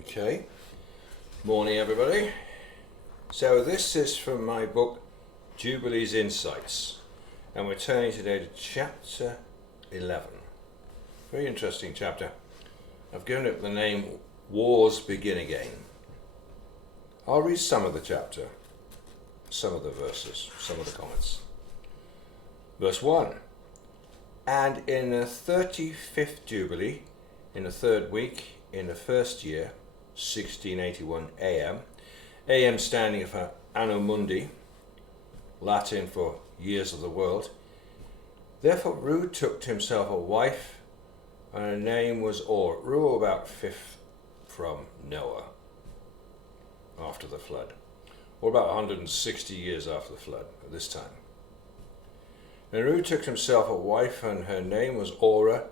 Okay, morning everybody. So this is from my book Jubilees Insights, and we're turning today to chapter 11. Very interesting chapter. I've given it the name Wars Begin Again. I'll read some of the chapter, some of the verses, some of the comments. Verse 1. And in the 35th Jubilee, in the third week, in the first year, 1681 AM, AM standing for Anno Mundi, Latin for years of the world. Therefore Ru took to himself a wife, and her name was Or. Ru about fifth from Noah, after the flood, or about 160 years after the flood at this time. And Ru took to himself a wife, and her name was Orah,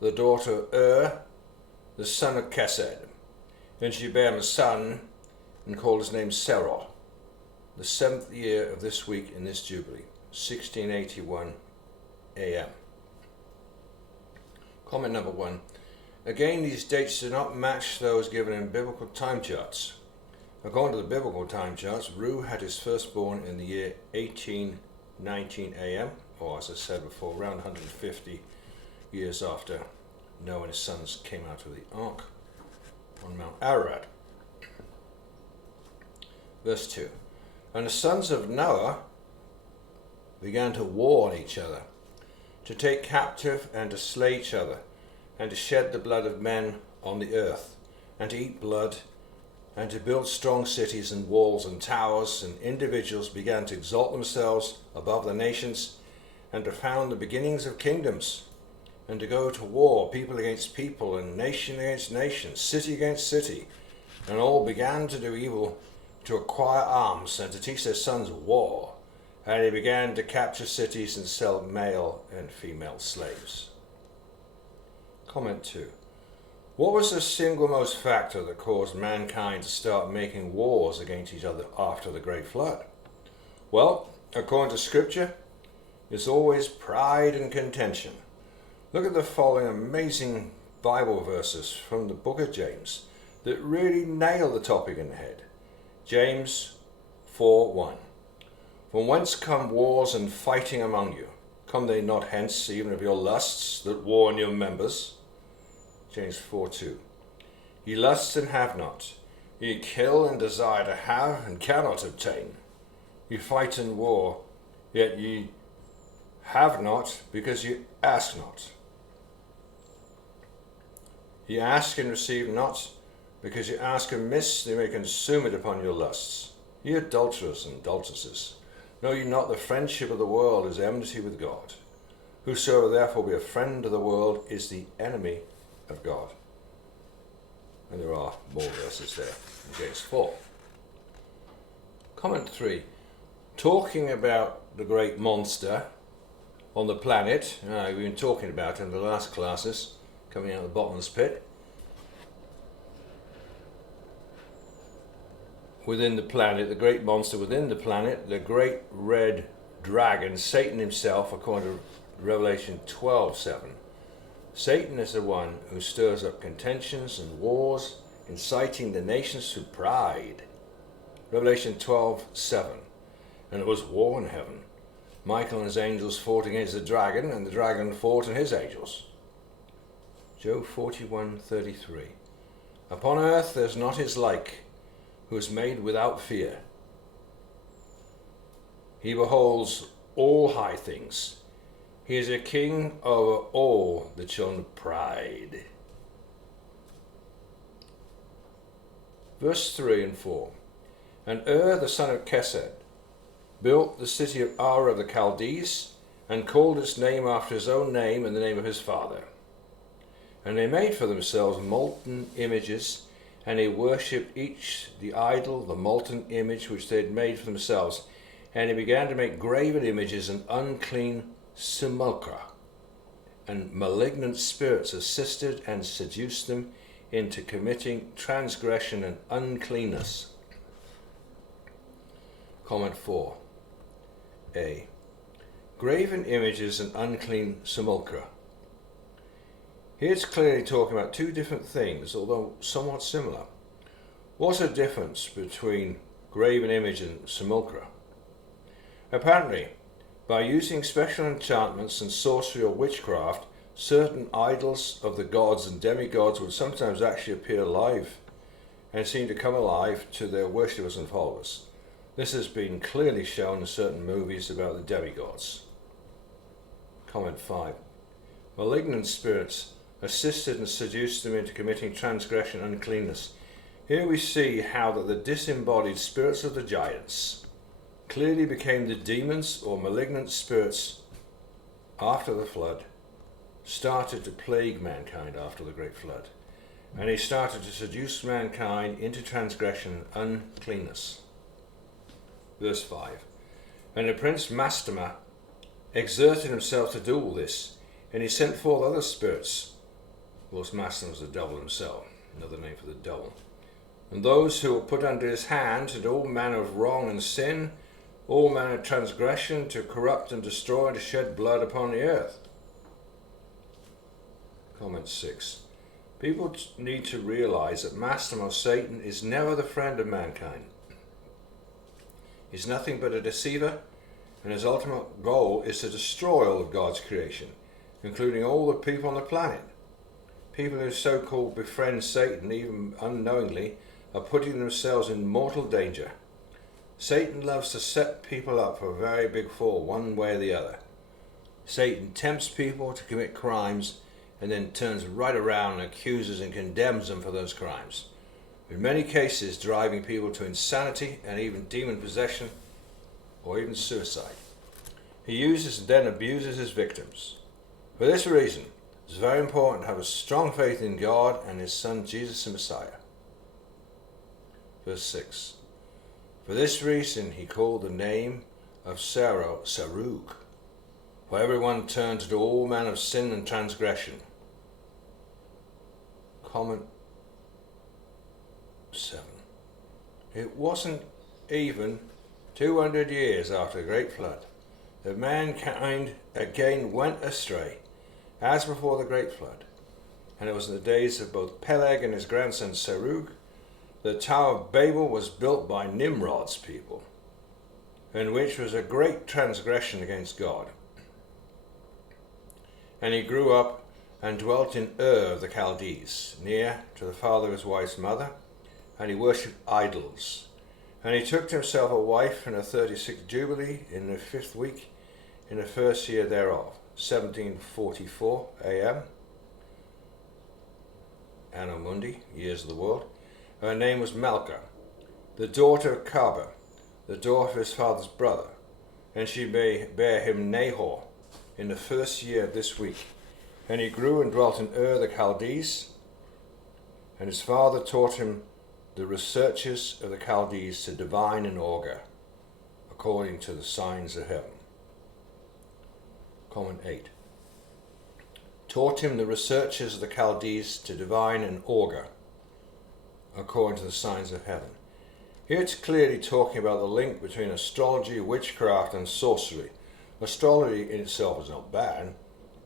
the daughter of the son of Chesed. And she bare him a son, and called his name Serah, the 7th year of this week in this Jubilee, 1681 AM. Comment number 1. Again, these dates do not match those given in biblical time charts. According to the biblical time charts, Ru had his firstborn in the year 1819 AM, or as I said before, around 150 years after Noah and his sons came out of the ark on Mount Ararat. Verse 2. And the sons of Noah began to war on each other, to take captive and to slay each other, and to shed the blood of men on the earth, and to eat blood, and to build strong cities and walls and towers, and individuals began to exalt themselves above the nations, and to found the beginnings of kingdoms, and to go to war, people against people, and nation against nation, city against city. And all began to do evil, to acquire arms, and to teach their sons war. And they began to capture cities and sell male and female slaves. Comment 2. What was the single most factor that caused mankind to start making wars against each other after the Great Flood? Well, according to Scripture, it's always pride and contention. Look at the following amazing Bible verses from the book of James that really nail the topic in the head. James 4:1. From whence come wars and fighting among you? Come they not hence even of your lusts that war in your members? James 4:2. Ye lust and have not. Ye kill and desire to have and cannot obtain. Ye fight and war, yet ye have not because ye ask not. Ye ask and receive not, because ye ask amiss, they may consume it upon your lusts. Ye adulterers and adulteresses, know ye not the friendship of the world is enmity with God? Whosoever therefore be a friend of the world is the enemy of God. And there are more verses there in James 4. Comment 3. Talking about the great monster on the planet, we've been talking about it in the last classes, coming out of the bottomless pit. Within the planet, the great monster within the planet, the great red dragon, Satan himself, according to Revelation 12:7. Satan is the one who stirs up contentions and wars, inciting the nations to pride. Revelation 12:7. And it was war in heaven. Michael and his angels fought against the dragon, and the dragon fought and his angels. Job 41:33. Upon earth there's not his like, who is made without fear. He beholds all high things. He is a king over all the children of pride. Verse 3 and 4. And the son of Chesed built the city of Ur of the Chaldees, and called its name after his own name and the name of his father. And they made for themselves molten images, and they worshipped each the idol, the molten image which they had made for themselves. And they began to make graven images and unclean simulacra. And malignant spirits assisted and seduced them into committing transgression and uncleanness. Comment 4. A. Graven images and unclean simulacra. Here it's clearly talking about two different things, although somewhat similar. What's the difference between graven image and simulacra? Apparently, by using special enchantments and sorcery or witchcraft, certain idols of the gods and demigods would sometimes actually appear alive and seem to come alive to their worshippers and followers. This has been clearly shown in certain movies about the demigods. Comment 5. Malignant spirits assisted and seduced them into committing transgression and uncleanness. Here we see how that the disembodied spirits of the giants clearly became the demons or malignant spirits after the flood, started to plague mankind after the great flood, and he started to seduce mankind into transgression and uncleanness. Verse 5. And the prince Mastema exerted himself to do all this, and he sent forth other spirits. Of course, Mastema was the devil himself, another name for the devil. And those who were put under his hand to do all manner of wrong and sin, all manner of transgression, to corrupt and destroy and to shed blood upon the earth. Comment 6. People need to realize that Mastema, Satan, is never the friend of mankind. He's nothing but a deceiver, and his ultimate goal is to destroy all of God's creation, including all the people on the planet. People who so-called befriend Satan, even unknowingly, are putting themselves in mortal danger. Satan loves to set people up for a very big fall, one way or the other. Satan tempts people to commit crimes and then turns right around and accuses and condemns them for those crimes. In many cases, driving people to insanity and even demon possession or even suicide. He uses and then abuses his victims. For this reason, it's very important to have a strong faith in God and his Son Jesus the Messiah. Verse 6. For this reason he called the name of Sarah Sarug, for everyone turned to do all manner of sin and transgression. Comment 7. It wasn't even 200 years after the great flood that mankind again went astray, as before the great flood. And it was in the days of both Peleg and his grandson Sarug. The Tower of Babel was built by Nimrod's people, in which was a great transgression against God. And he grew up and dwelt in Ur of the Chaldees, near to the father of his wife's mother, and he worshipped idols. And he took to himself a wife in the 36th Jubilee, in the 5th week, in the first year thereof, 1744 AM, Anno Mundi, years of the world. Her name was Malka, the daughter of Kaba, the daughter of his father's brother, and she bare him Nahor in the first year of this week. And he grew and dwelt in Ur the Chaldees, and his father taught him the researches of the Chaldees to divine and augur, according to the signs of heaven. Comment 8. Taught him the researches of the Chaldees to divine and augur, according to the signs of heaven. Here it's clearly talking about the link between astrology, witchcraft, and sorcery. Astrology in itself is not bad,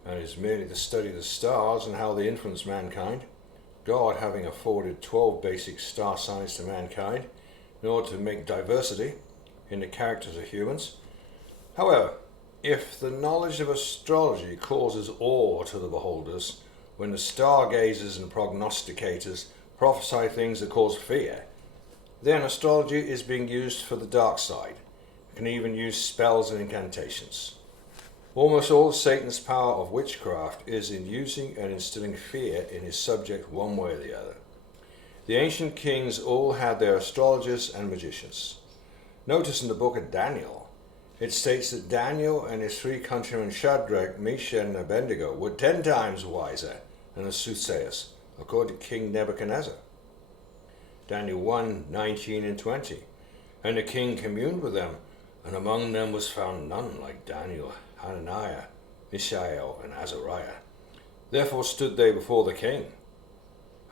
and is merely the study of the stars and how they influence mankind, God having afforded 12 basic star signs to mankind in order to make diversity in the characters of humans. However, if the knowledge of astrology causes awe to the beholders, when the stargazers and prognosticators prophesy things that cause fear, then astrology is being used for the dark side. It can even use spells and incantations. Almost all Satan's power of witchcraft is in using and instilling fear in his subject one way or the other. The ancient kings all had their astrologers and magicians. Notice in the book of Daniel, it states that Daniel and his 3 countrymen Shadrach, Meshach, and Abednego were 10 times wiser than the soothsayers, according to King Nebuchadnezzar. Daniel 1, 19 and 20. And the king communed with them, and among them was found none like Daniel, Hananiah, Mishael, and Azariah. Therefore stood they before the king.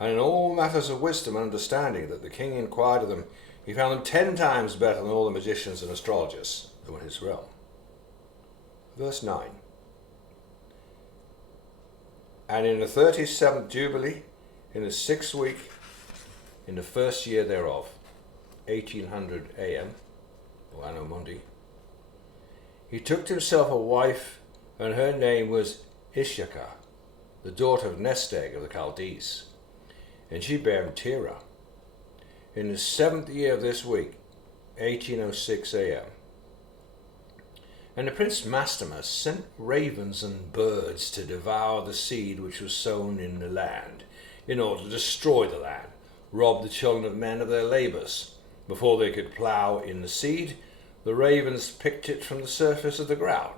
And in all matters of wisdom and understanding that the king inquired of them, he found them 10 times better than all the magicians and astrologers that were in his realm. Verse 9. And in the 37th Jubilee, in the 6th week, in the first year thereof, 1800 AM, or Anno Mundi, he took to himself a wife, and her name was Ishakar, the daughter of Nesteg of the Chaldees, and she bare him Terah. In the 7th year of this week, 1806 AM. And the prince Mastamus sent ravens and birds to devour the seed which was sown in the land, in order to destroy the land, rob the children of men of their labours. Before they could plough in the seed, the ravens picked it from the surface of the ground.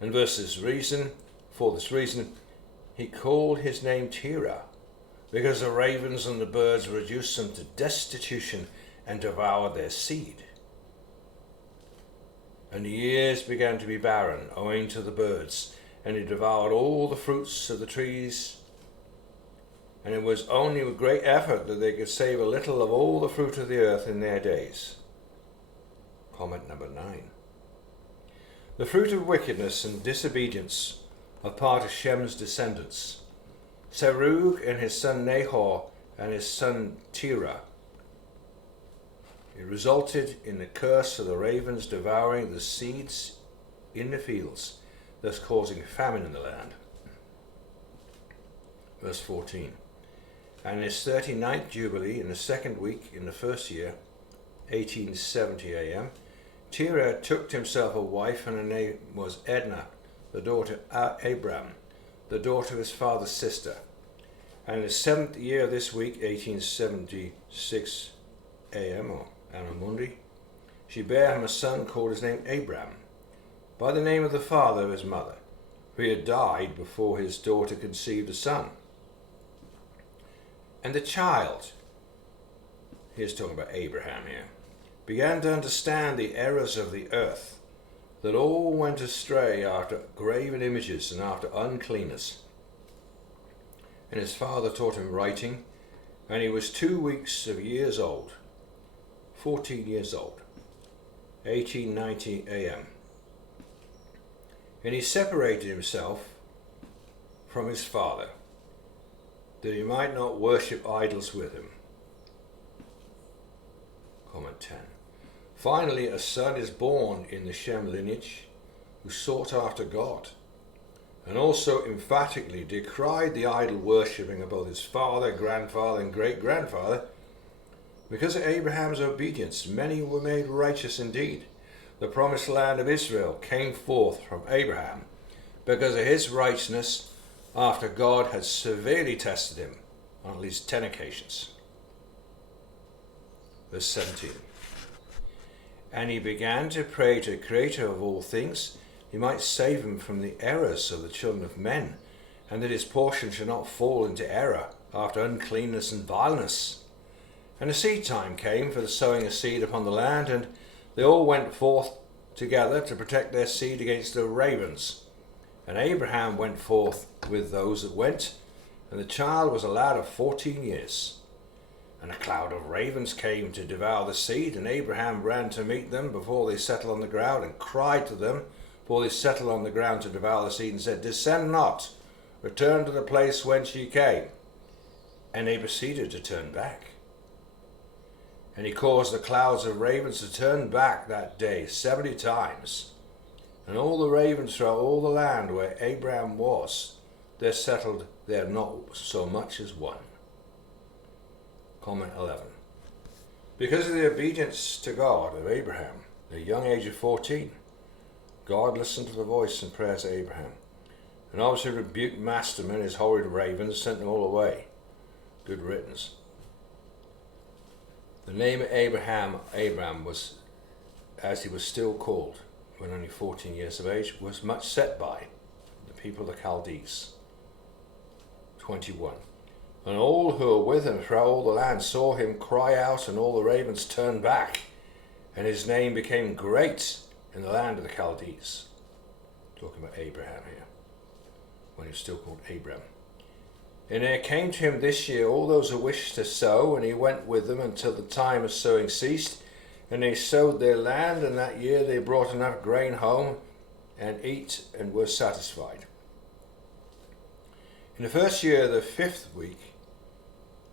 And for this reason, he called his name Terah, because the ravens and the birds reduced them to destitution and devoured their seed. And the years began to be barren, owing to the birds, and he devoured all the fruits of the trees. And it was only with great effort that they could save a little of all the fruit of the earth in their days. Comment number 9. The fruit of wickedness and disobedience of part of Shem's descendants, Serug and his son Nahor and his son Terah. It resulted in the curse of the ravens devouring the seeds in the fields, thus causing famine in the land. Verse 14. And in his 39th Jubilee, in the 2nd week, in the 1st year, 1870 AM, Terah took to himself a wife, and her name was Edna, the daughter of Abram, the daughter of his father's sister. And in the 7th year of this week, 1876 AM, or Anno Mundi, she bare him a son, called his name Abram, by the name of the father of his mother, for he had died before his daughter conceived a son. And the child, he's talking about Abraham here, began to understand the errors of the earth, that all went astray after graven images and after uncleanness. And his father taught him writing, and he was 2 weeks of years old, 14 years old, 1890 AM. And he separated himself from his father, that he might not worship idols with him. Comment 10. Finally, a son is born in the Shem lineage, who sought after God, and also emphatically decried the idol worshipping of both his father, grandfather, and great-grandfather. Because of Abraham's obedience, many were made righteous indeed. The promised land of Israel came forth from Abraham, because of his righteousness, after God had severely tested him on at least 10 occasions. Verse 17. And he began to pray to the Creator of all things, he might save him from the errors of the children of men, and that his portion should not fall into error after uncleanness and vileness. And the seed time came for the sowing of seed upon the land, and they all went forth together to protect their seed against the ravens. And Abraham went forth with those that went, and the child was a lad of 14 years. And a cloud of ravens came to devour the seed, and Abraham ran to meet them before they settled on the ground, and cried to them before they settled on the ground to devour the seed, and said, Descend not, return to the place whence ye came. And they proceeded to turn back. And he caused the clouds of ravens to turn back that day 70 times. And all the ravens throughout all the land where Abraham was, there settled there not so much as one. Comment 11. Because of the obedience to God of Abraham, at a young age of 14, God listened to the voice and prayers of Abraham, and obviously rebuked Masterman, his horrid ravens, sent them all away. Good riddance. The name of Abraham was, as he was still called, when only 14 years of age, was much set by the people of the Chaldees. 21. And all who were with him throughout all the land saw him cry out, and all the ravens turned back, and his name became great in the land of the Chaldees. Talking about Abraham here, when he was still called Abram. And there came to him this year all those who wished to sow, and he went with them until the time of sowing ceased. And they sowed their land, and that year they brought enough grain home and eat and were satisfied. In the first year, the 5th week,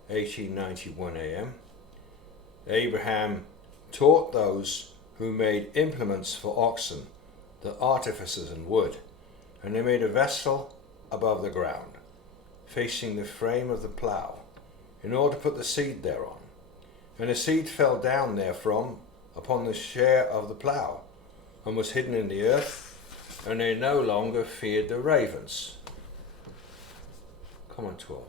1891 AM. Abraham taught those who made implements for oxen, the artificers in wood, and they made a vessel above the ground, facing the frame of the plough, in order to put the seed thereon. And the seed fell down therefrom upon the share of the plough, and was hidden in the earth, and they no longer feared the ravens. Comment 12.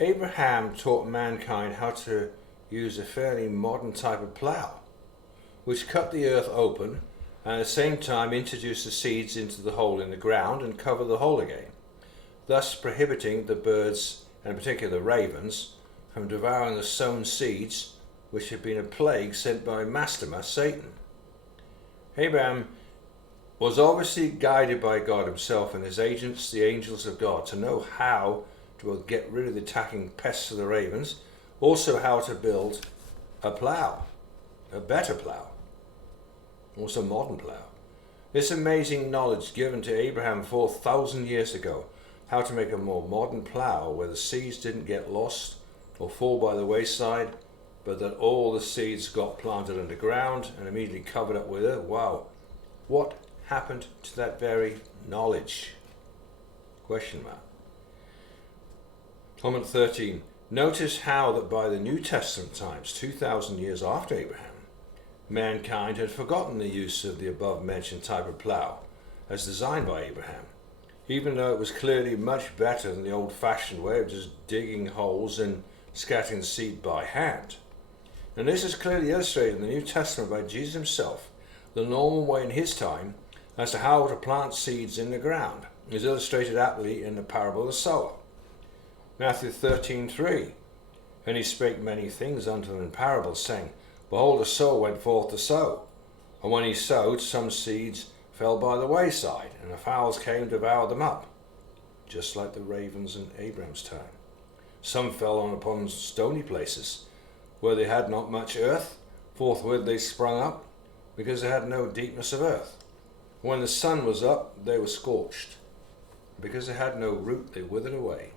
Abraham taught mankind how to use a fairly modern type of plough, which cut the earth open and at the same time introduced the seeds into the hole in the ground and covered the hole again, thus prohibiting the birds, and in particular the ravens, from devouring the sown seeds, which had been a plague sent by Master Satan. Abraham was obviously guided by God himself and his agents, the angels of God, to know how to both get rid of the attacking pests of the ravens, also how to build a plough, a better plough, also a modern plough. This amazing knowledge given to Abraham 4,000 years ago, how to make a more modern plough where the seeds didn't get lost or fall by the wayside, but that all the seeds got planted underground and immediately covered up with earth. Wow, what happened to that very knowledge? Question mark. Comment 13. Notice how that by the New Testament times, 2,000 years after Abraham, mankind had forgotten the use of the above-mentioned type of plough as designed by Abraham, even though it was clearly much better than the old-fashioned way of just digging holes and scattering the seed by hand. And this is clearly illustrated in the New Testament by Jesus himself. The normal way in his time as to how to plant seeds in the ground is illustrated aptly in the parable of the sower. Matthew 13:3. And he spake many things unto them in parables, saying, Behold, a sower went forth to sow. And when he sowed, some seeds fell by the wayside, and the fowls came and devoured them up, just like the ravens in Abraham's time. Some fell upon stony places, where they had not much earth. Forthwith they sprung up, because they had no deepness of earth. When the sun was up, they were scorched. Because they had no root, they withered away.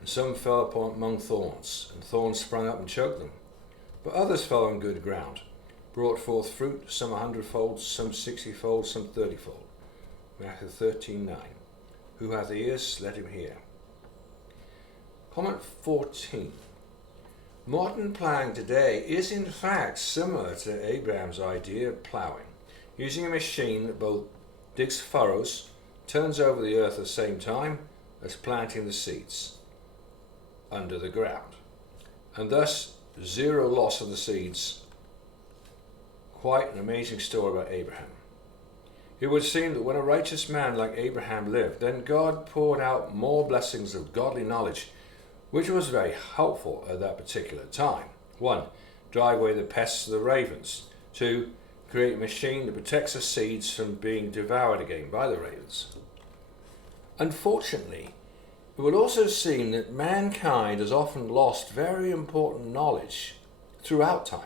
And some fell among thorns, and thorns sprung up and choked them. But others fell on good ground, brought forth fruit, some 100-fold, some 60-fold, some 30-fold. Matthew 13:9. Who hath ears, let him hear. Comment 14. Modern ploughing today is in fact similar to Abraham's idea of ploughing, using a machine that both digs furrows, turns over the earth at the same time as planting the seeds under the ground, and thus zero loss of the seeds. Quite an amazing story about Abraham. It would seem that when a righteous man like Abraham lived, then God poured out more blessings of godly knowledge, which was very helpful at that particular time. 1. Drive away the pests of the ravens. 2. Create a machine that protects the seeds from being devoured again by the ravens. Unfortunately, it would also seem that mankind has often lost very important knowledge throughout time.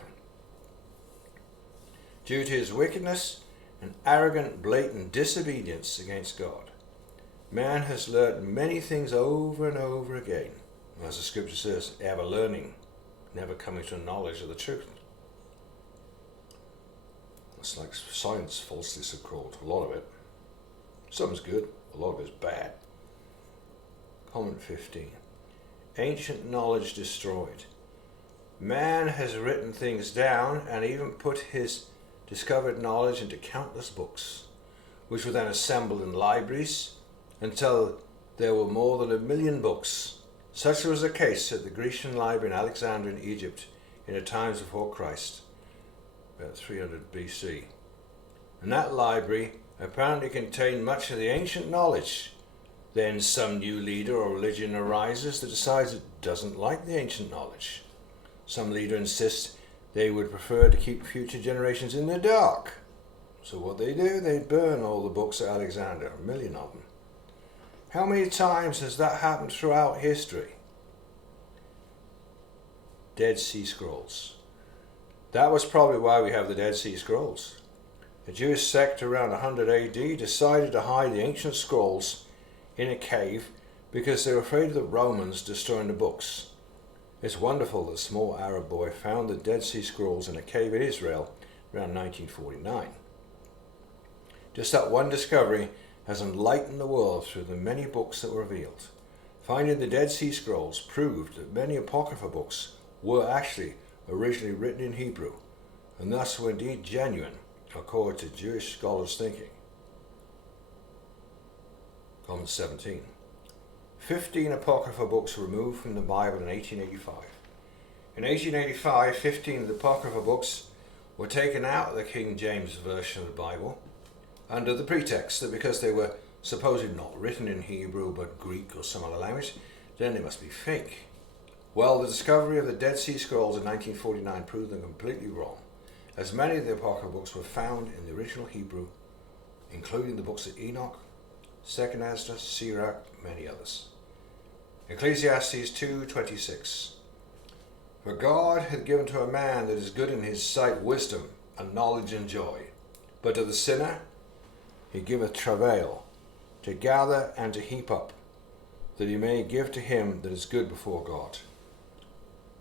Due to his wickedness and arrogant, blatant disobedience against God, man has learnt many things over and over again. As the scripture says, ever learning, never coming to a knowledge of the truth. It's like science falsely so called, a lot of it. Some's good, a lot of it's bad. Comment 15. Ancient knowledge destroyed. Man has written things down and even put his discovered knowledge into countless books, which were then assembled in libraries until there were more than 1 million books. Such was the case at the Grecian library in Alexandria in Egypt in the times before Christ, about 300 BC. And that library apparently contained much of the ancient knowledge. Then some new leader or religion arises that decides it doesn't like the ancient knowledge. Some leader insists they would prefer to keep future generations in the dark. So what they do, they burn all the books at Alexandria, 1 million of them. How many times has that happened throughout history? Dead Sea Scrolls. That was probably why we have the Dead Sea Scrolls. A Jewish sect around 100 AD decided to hide the ancient scrolls in a cave because they were afraid of the Romans destroying the books. It's wonderful that a small Arab boy found the Dead Sea Scrolls in a cave in Israel around 1949. Just that one discovery has enlightened the world through the many books that were revealed. Finding the Dead Sea Scrolls proved that many apocryphal books were actually originally written in Hebrew, and thus were indeed genuine, according to Jewish scholars' thinking. Comment 17. 15 apocryphal books were removed from the Bible in 1885. In 1885, 15 of the apocryphal books were taken out of the King James Version of the Bible under the pretext that because they were supposedly not written in Hebrew but Greek or some other language, then they must be fake. Well, the discovery of the Dead Sea Scrolls in 1949 proved them completely wrong, as many of the apocryphal books were found in the original Hebrew, including the books of Enoch, 2nd Ezra, Sirach, many others. Ecclesiastes 2:26. For God hath given to a man that is good in his sight wisdom and knowledge and joy, but to the sinner he giveth travail, to gather and to heap up, that he may give to him that is good before God.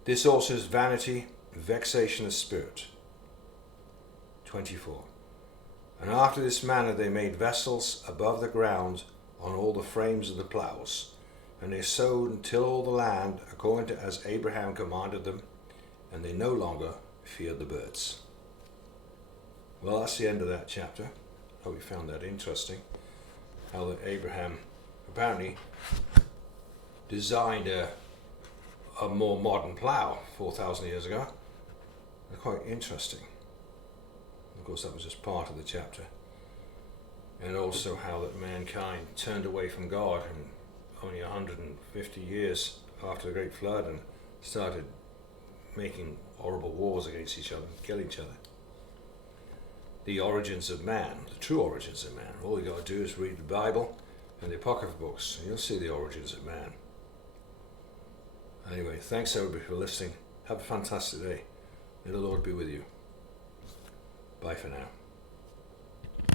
This also is vanity, vexation of spirit. 24. And after this manner they made vessels above the ground on all the frames of the ploughs, and they sowed and tilled all the land according to as Abraham commanded them, and they no longer feared the birds. Well, that's the end of that chapter. Hope you found that interesting. How that Abraham apparently designed a more modern plough 4,000 years ago. Quite interesting. Of course, that was just part of the chapter. And also how that mankind turned away from God and only 150 years after the Great Flood and started making horrible wars against each other and killing each other. The origins of man, the true origins of man. All you got to do is read the Bible and the Apocryphal books, and you'll see the origins of man. Anyway, thanks everybody for listening. Have a fantastic day. May the Lord be with you. Bye for now.